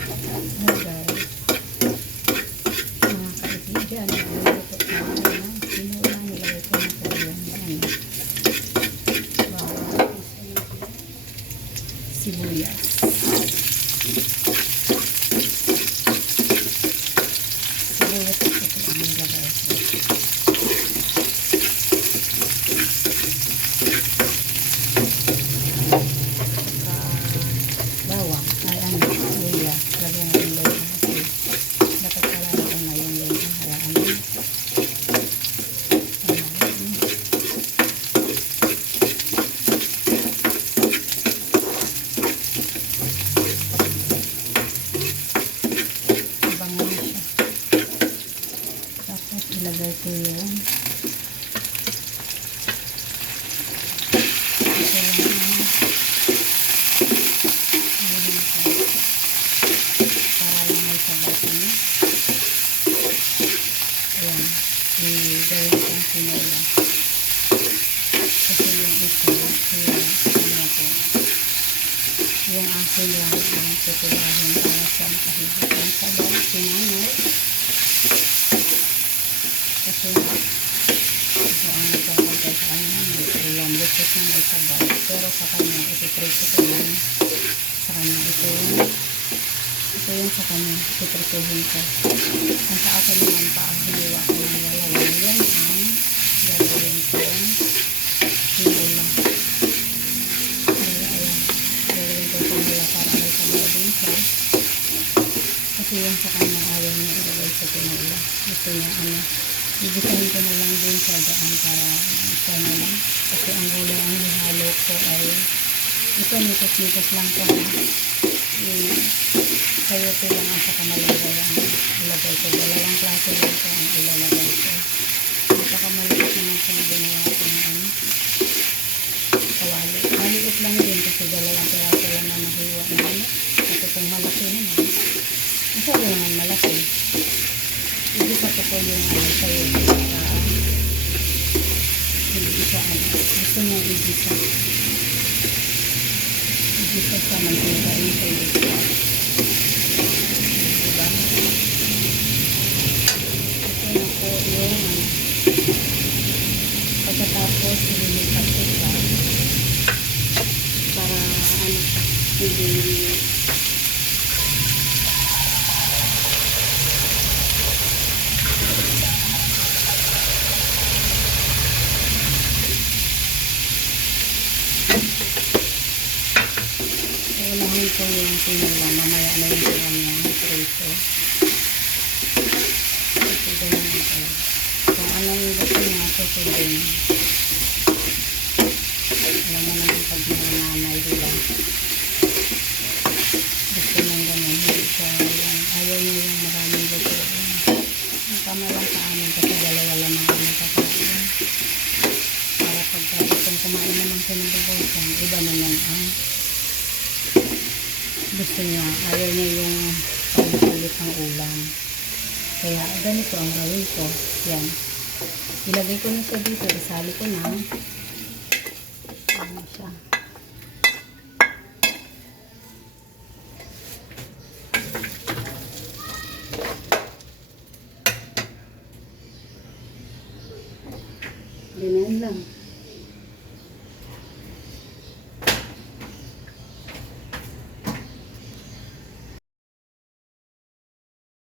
guys, mga kaibigan, niluluto tayo ng sinulang. Nilagay ko na po yung bawang, sibuyas. Sibuyas ito ang nilagay ko. Bawang, ay ano, luya. Lagyan natin luya kasi dapat pala ito na yung luya. Hayaan mo. Abangan na siya. Tapos ilagay ko yung gawin ko ang sinola. Kasi yung ito, ano po, yung akin lang ang tutulahin para sa makahigit ang sabaw, sinanot. Kasi ito ang nagkakantay sa kanya, ulam, bukas na may sabaw. Pero sa kanya, itiprito ko lang sa kanya. Ito yung sa kanya, itiprituhin ko. Ang sa akin naman pa, ang hiniwa ko ng wala. Yan ang gagawin kong sinula. Ayan, gagawin ko sinula para may sabaw din siya. Kasi yung sa kanya, ayaw niya ilagay sa sinula. Gusto niya, ibisahin ko na lang din siya daan para siya na lang. Kasi ang gulay ang nihalo ko ay ito, nikos-nikos lang ko na. Sayote lang ang sa kamalagay ang ilagay ko. Dalawang klase lang ko ang ilalagay ko. Napakamalagay naman siyang ginawa ko ng kawali. Maliit lang din kasi dalawang klase lang na nahiwa na ano. Kasi kung malaki naman, masyado naman malaki. Ibisa ko po yung sayote para ibisa. Gusto niya ibisa. Ibisa sa mantika yung sayote. Diba? Ito na po yung pagkatapos nilipat ko siya para hindi unahin ko yung sinula, mamaya na yung kanyang prito. Ito ganyan ako. Kung anong gusto niya, susundin. Alam mo naman pag mga nanay, diba? Gusto niyang ganyan. Hindi siya yung, ayaw niya yung maraming gusto. Ang tama lang sa amin kasi dalawa lamang ang nakakain. Para pagka itong kumain naman siya ng bagosang, iba naman ang gusto niya. Ayaw niya yung paulit ang ulam. Kaya ganito ang gawin ko. Yan. Ilagay ko na siya dito. Isali ko na. Ano siya. Ganyan lang.